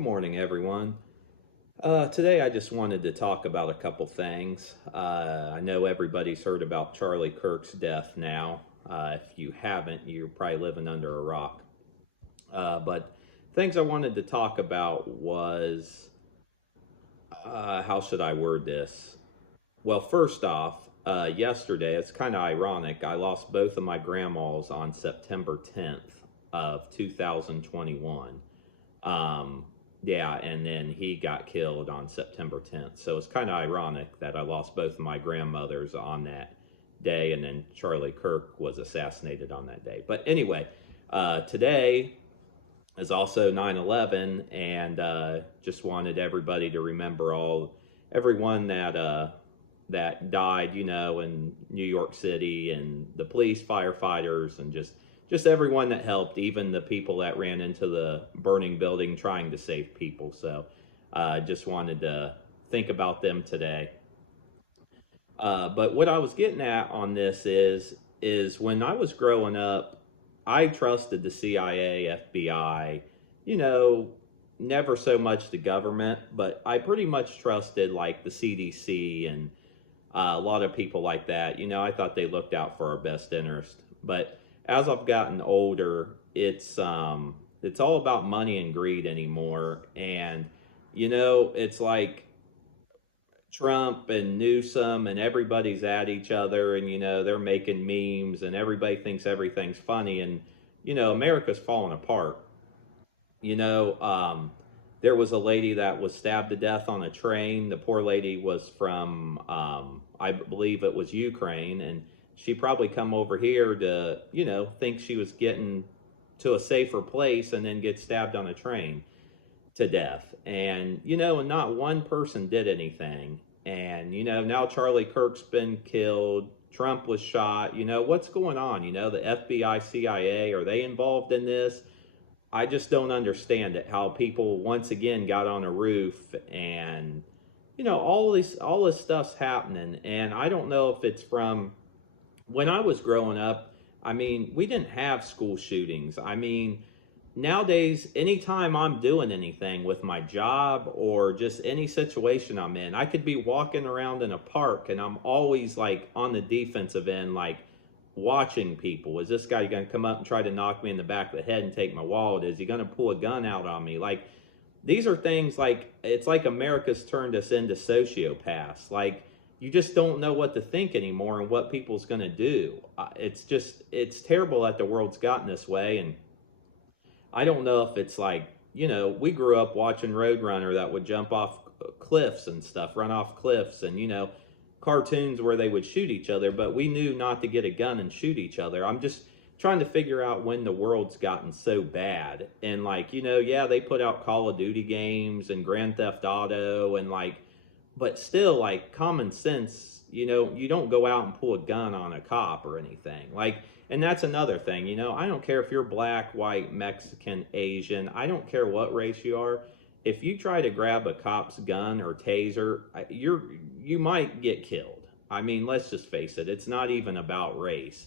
Good morning, everyone. Today, I just wanted to talk about a couple things. I know everybody's heard about Charlie Kirk's death now. If you haven't, you're probably living under a rock. But things I wanted to talk about was how should I word this? Well, first off, yesterday, it's kind of ironic. I lost both of my grandmas on September 10th of 2021. Um, yeah, and then he got killed on September 10th. So it's kind of ironic that I lost both of my grandmothers on that day, and then Charlie Kirk was assassinated on that day. But anyway, today is also 9/11, and just wanted everybody to remember everyone that died, in New York City, and the police, firefighters, and just everyone that helped, even the people that ran into the burning building trying to save people. So just wanted to think about them today. But what I was getting at on this is when I was growing up, I trusted the CIA, FBI, you know, never so much the government, but I pretty much trusted like the CDC and a lot of people like that. I thought they looked out for our best interest. But as I've gotten older, it's all about money and greed anymore. And it's like Trump and Newsom and everybody's at each other, and they're making memes and everybody thinks everything's funny, and America's falling apart. you know um there was a lady that was stabbed to death on a train. The poor lady was from, I believe it was Ukraine, and she probably come over here to think she was getting to a safer place, and then get stabbed on a train to death. And and not one person did anything. And now Charlie Kirk's been killed, Trump was shot. What's going on? The FBI, CIA, are they involved in this? I just don't understand it, how people once again got on a roof, and all this stuff's happening. And I don't know if it's from when I was growing up. I mean, we didn't have school shootings. I mean, nowadays, anytime I'm doing anything with my job or just any situation I'm in, I could be walking around in a park and I'm always like on the defensive end, like watching people. Is this guy going to come up and try to knock me in the back of the head and take my wallet? Is he going to pull a gun out on me? Like, these are things, like, it's like America's turned us into sociopaths. Like, you just don't know what to think anymore and what people's going to do. It's terrible that the world's gotten this way. And I don't know if it's like, we grew up watching Roadrunner that would jump off cliffs and stuff, run off cliffs, and, cartoons where they would shoot each other, but we knew not to get a gun and shoot each other. I'm just trying to figure out when the world's gotten so bad. And like, yeah, they put out Call of Duty games and Grand Theft Auto, and like, but still, like, common sense, you don't go out and pull a gun on a cop or anything. Like, and that's another thing, I don't care if you're black, white, Mexican, Asian, I don't care what race you are. If you try to grab a cop's gun or taser, you might get killed. I mean, let's just face it, it's not even about race.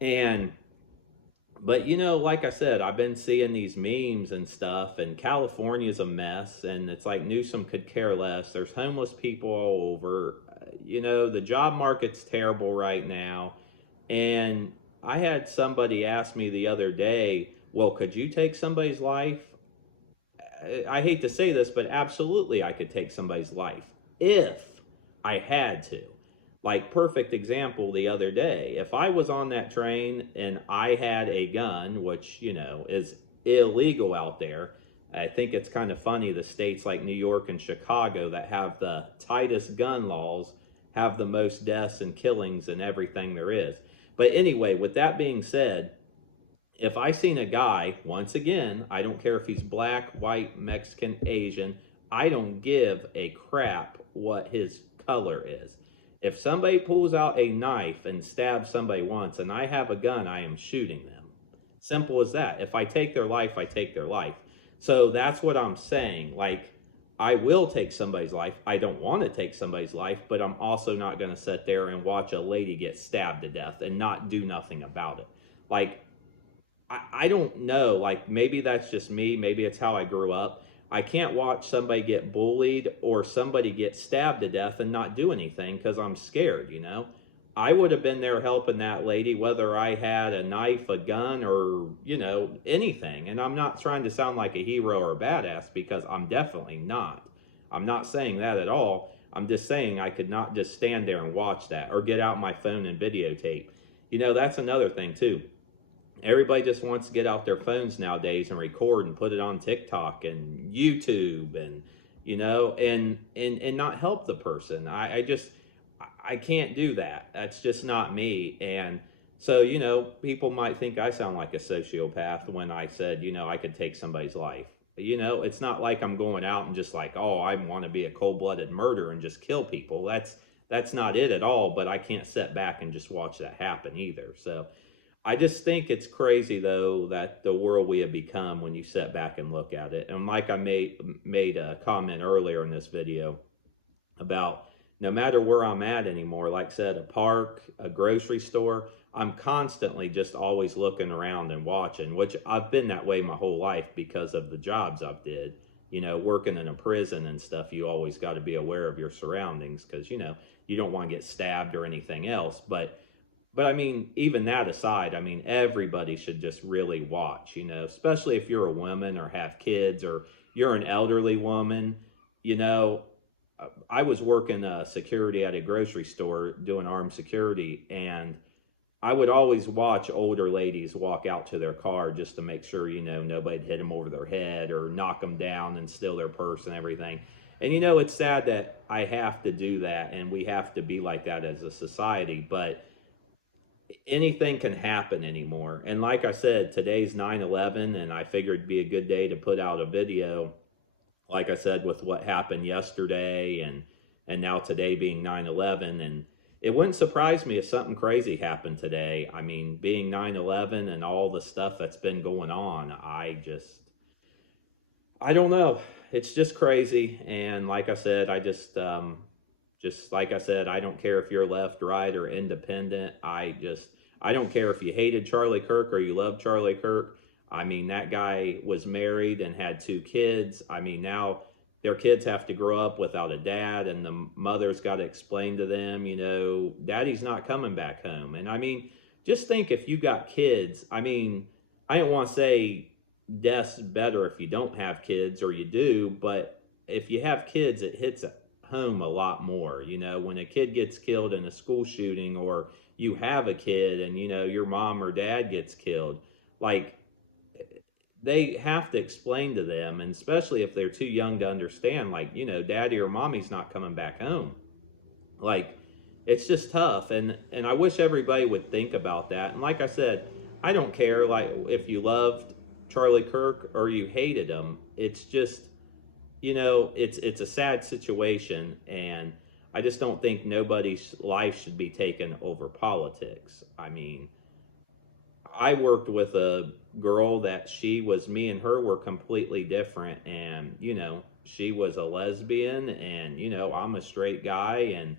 And but like I said, I've been seeing these memes and stuff, and California's a mess, and it's like Newsom could care less. There's homeless people all over. The job market's terrible right now. And I had somebody ask me the other day, well, could you take somebody's life? I hate to say this, but absolutely I could take somebody's life if I had to. Like, perfect example, the other day, if I was on that train and I had a gun, which, is illegal out there. I think it's kind of funny, the states like New York and Chicago that have the tightest gun laws have the most deaths and killings and everything there is. But anyway, with that being said, if I seen a guy, once again, I don't care if he's black, white, Mexican, Asian, I don't give a crap what his color is. If somebody pulls out a knife and stabs somebody once and I have a gun, I am shooting them. Simple as that. If I take their life, I take their life. So that's what I'm saying. Like, I will take somebody's life. I don't want to take somebody's life, but I'm also not going to sit there and watch a lady get stabbed to death and not do nothing about it. Like, I don't know. Like, maybe that's just me. Maybe it's how I grew up. I can't watch somebody get bullied or somebody get stabbed to death and not do anything because I'm scared, you know? I would have been there helping that lady, whether I had a knife, a gun, or, you know, anything. And I'm not trying to sound like a hero or a badass, because I'm definitely not. I'm not saying that at all. I'm just saying I could not just stand there and watch that or get out my phone and videotape. You know, that's another thing too. Everybody just wants to get out their phones nowadays and record and put it on TikTok and YouTube, and you know, and not help the person. I just, I can't do that. That's just not me. And so, you know, people might think I sound like a sociopath when I said, you know, I could take somebody's life. You know, it's not like I'm going out and just like, oh, I want to be a cold-blooded murderer and just kill people. That's not it at all. But I can't sit back and just watch that happen either. So I just think it's crazy, though, that the world we have become when you sit back and look at it. And like I made a comment earlier in this video about, no matter where I'm at anymore, like I said, a park, a grocery store, I'm constantly just always looking around and watching, which I've been that way my whole life because of the jobs I've did. You know, working in a prison and stuff, you always got to be aware of your surroundings because, you know, you don't want to get stabbed or anything else. But I mean, even that aside, I mean, everybody should just really watch, you know, especially if you're a woman or have kids or you're an elderly woman. You know, I was working security at a grocery store doing armed security, and I would always watch older ladies walk out to their car just to make sure, you know, nobody'd hit them over their head or knock them down and steal their purse and everything. And, you know, it's sad that I have to do that and we have to be like that as a society, but anything can happen anymore. And like I said, today's 9/11, and I figured it'd be a good day to put out a video, like I said, with what happened yesterday and now today being 9/11. And it wouldn't surprise me if something crazy happened today. I mean, being 9/11 and all the stuff that's been going on, I don't know. It's just crazy. And like I said, just like I said, I don't care if you're left, right, or independent. I don't care if you hated Charlie Kirk or you love Charlie Kirk. I mean, that guy was married and had 2 kids. I mean, now their kids have to grow up without a dad, and the mother's got to explain to them, you know, daddy's not coming back home. And I mean, just think if you got kids, I mean, I don't want to say death's better if you don't have kids or you do, but if you have kids, it hits home a lot more. You know, when a kid gets killed in a school shooting, or you have a kid and, you know, your mom or dad gets killed, like, they have to explain to them, and especially if they're too young to understand, like, you know, daddy or mommy's not coming back home. Like, it's just tough. And I wish everybody would think about that. And like I said, I don't care, like, if you loved Charlie Kirk or you hated him. It's just, you know, it's a sad situation, and I just don't think nobody's life should be taken over politics. I mean, I worked with a girl that me and her were completely different. And, you know, she was a lesbian, and, you know, I'm a straight guy, and,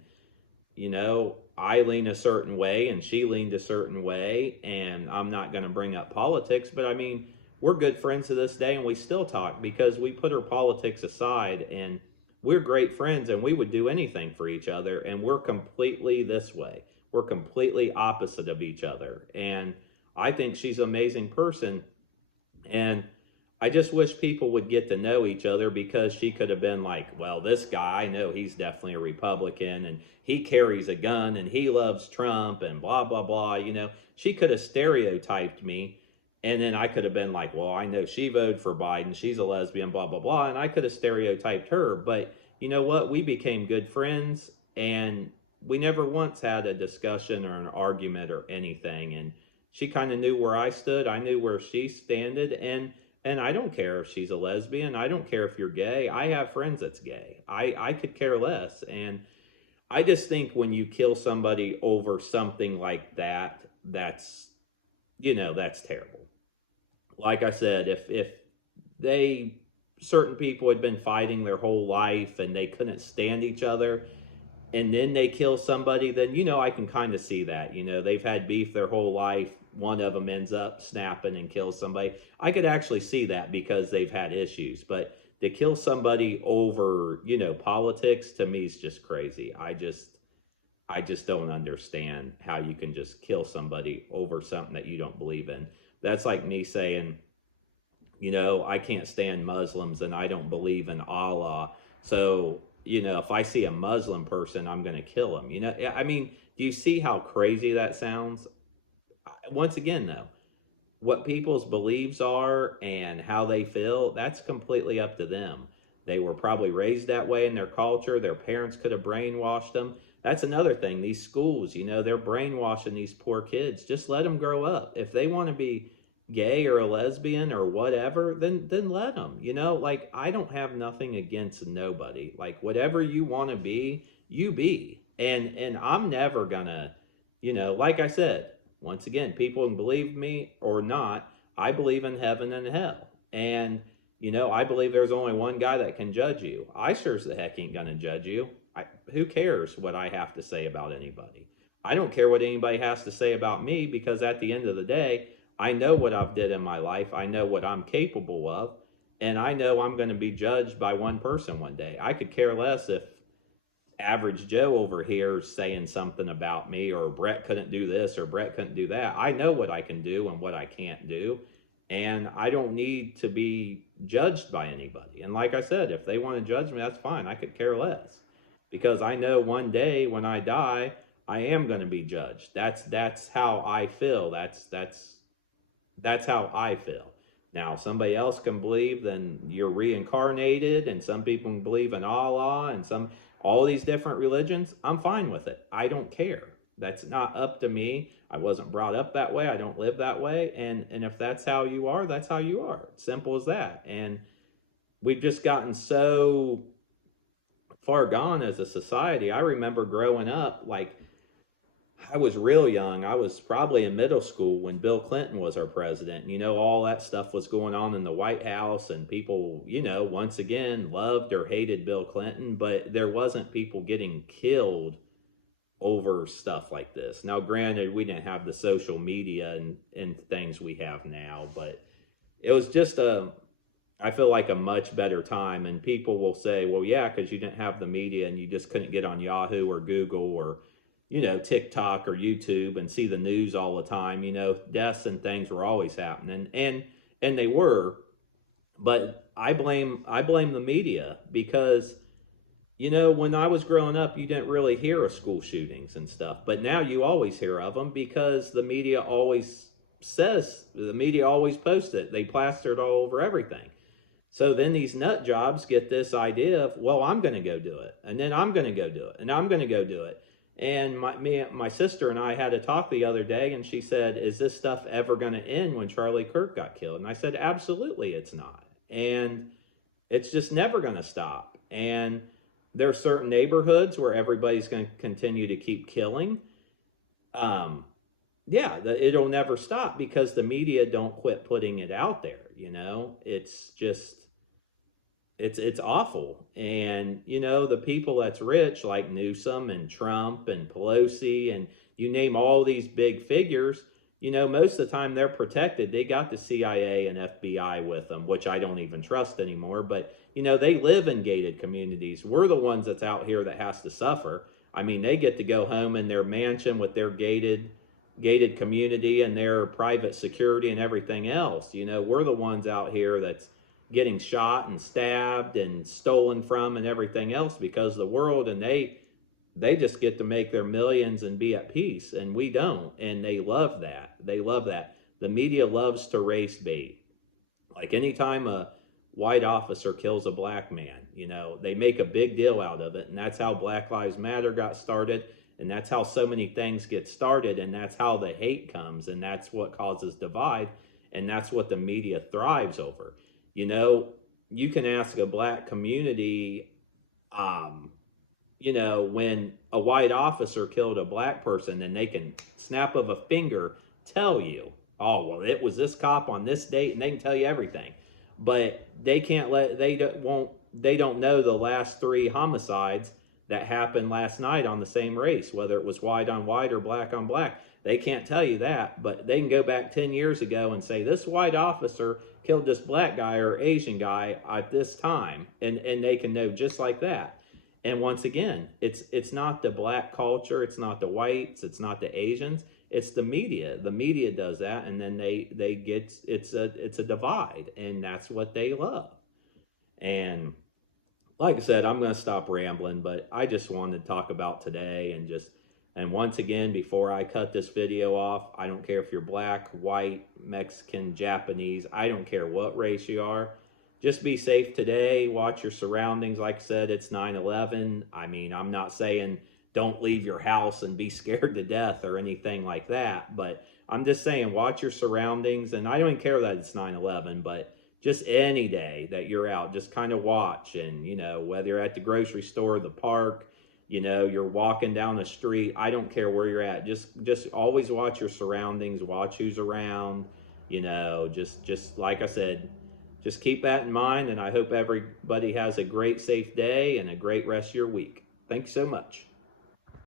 you know, I lean a certain way and she leaned a certain way. And I'm not going to bring up politics, but I mean, we're good friends to this day and we still talk because we put our politics aside, and we're great friends and we would do anything for each other. And we're completely this way. We're completely opposite of each other. And I think she's an amazing person. And I just wish people would get to know each other, because she could have been like, well, this guy, I know he's definitely a Republican and he carries a gun and he loves Trump and blah, blah, blah. You know, she could have stereotyped me. And then I could have been like, well, I know she voted for Biden, she's a lesbian, blah, blah, blah. And I could have stereotyped her. But you know what? We became good friends, and we never once had a discussion or an argument or anything. And she kind of knew where I stood. I knew where she standed. And I don't care if she's a lesbian. I don't care if you're gay. I have friends that's gay. I could care less. And I just think when you kill somebody over something like that, that's, you know, that's terrible. Like I said, if they, certain people had been fighting their whole life and they couldn't stand each other, and then they kill somebody, then, you know, I can kind of see that. You know, they've had beef their whole life. one of them ends up snapping and kills somebody. I could actually see that because they've had issues, but to kill somebody over, politics, to me is just crazy. I just don't understand how you can just kill somebody over something that you don't believe in. That's like me saying, I can't stand Muslims and I don't believe in Allah. So, if I see a Muslim person, I'm going to kill him. I mean, do you see how crazy that sounds? Once again, though, what people's beliefs are and how they feel, that's completely up to them. They were probably raised that way in their culture. Their parents could have brainwashed them. That's another thing. These schools, they're brainwashing these poor kids. Just let them grow up. If they want to be gay or a lesbian or whatever, then let them. Like, I don't have nothing against nobody. Like, whatever you want to be, you be. And I'm never gonna, like I said, once again, people can believe me or not. I believe in heaven and hell. And, I believe there's only one guy that can judge you. I sure as the heck ain't going to judge you. Who cares what I have to say about anybody? I don't care what anybody has to say about me, because at the end of the day, I know what I've did in my life. I know what I'm capable of. And I know I'm going to be judged by one person one day. I could care less if average Joe over here is saying something about me, or Brett couldn't do this or Brett couldn't do that. I know what I can do and what I can't do. And I don't need to be judged by anybody. And like I said, if they want to judge me, that's fine. I could care less, because I know one day when I die, I am going to be judged. That's how I feel. That's how I feel. Now, somebody else can believe then you're reincarnated, and some people can believe in Allah and all these different religions. I'm fine with it. I don't care. That's not up to me. I wasn't brought up that way. I don't live that way. And if that's how you are, that's how you are. Simple as that. And we've just gotten so far gone as a society. I remember growing up, like, I was real young. I was probably in middle school when Bill Clinton was our president. All that stuff was going on in the White House, and people, once again, loved or hated Bill Clinton, but there wasn't people getting killed over stuff like this. Now, granted, we didn't have the social media and things we have now, but it was just I feel like a much better time. And people will say, well, yeah, because you didn't have the media and you just couldn't get on Yahoo or Google or TikTok or YouTube and see the news all the time. Deaths and things were always happening, and they were. But I blame the media, because when I was growing up, you didn't really hear of school shootings and stuff, but now you always hear of them, because the media always posts it. They plaster it all over everything. So then these nut jobs get this idea of, well, I'm going to go do it, and then I'm going to go do it, and I'm going to go do it. And my sister and I had a talk the other day, and she said, is this stuff ever going to end when Charlie Kirk got killed? And I said, absolutely it's not. And it's just never going to stop. And there are certain neighborhoods where everybody's going to continue to keep killing. It'll never stop, because the media don't quit putting it out there. It's just, it's awful. And the people that's rich, like Newsom and Trump and Pelosi, and you name all these big figures, most of the time they're protected. They got the CIA and FBI with them, which I don't even trust anymore. But they live in gated communities. We're the ones that's out here that has to suffer. I mean, they get to go home in their mansion with their gated community and their private security and everything else. We're the ones out here that's getting shot and stabbed and stolen from and everything else, because the world, and they just get to make their millions and be at peace, and we don't. And they love that. The media loves to race bait. Like, anytime a white officer kills a black man, they make a big deal out of it. And that's how Black Lives Matter got started. And that's how so many things get started. And that's how the hate comes. And that's what causes divide. And that's what the media thrives over. You can ask a black community, when a white officer killed a black person, and they can snap of a finger tell you, oh, well, it was this cop on this date, and they can tell you everything. But they don't know the last 3 homicides that happened last night on the same race, whether it was white on white or black on black. They can't tell you that, but they can go back 10 years ago and say this white officer killed this black guy or Asian guy at this time, and they can know just like that. And once again, it's not the black culture, it's not the whites, it's not the Asians, it's the media. The media does that, and then they get it's a divide, and that's what they love. And like I said, I'm going to stop rambling, but I just wanted to talk about today and once again, before I cut this video off, I don't care if you're black, white, Mexican, Japanese, I don't care what race you are. Just be safe today. Watch your surroundings. Like I said, it's 9/11. I mean, I'm not saying don't leave your house and be scared to death or anything like that, but I'm just saying watch your surroundings. And I don't even care that it's 9/11, but just any day that you're out, just kind of watch. And, whether you're at the grocery store, the park, you're walking down the street, I don't care where you're at. Just always watch your surroundings, watch who's around, just like I said, just keep that in mind. And I hope everybody has a great, safe day and a great rest of your week. Thanks so much.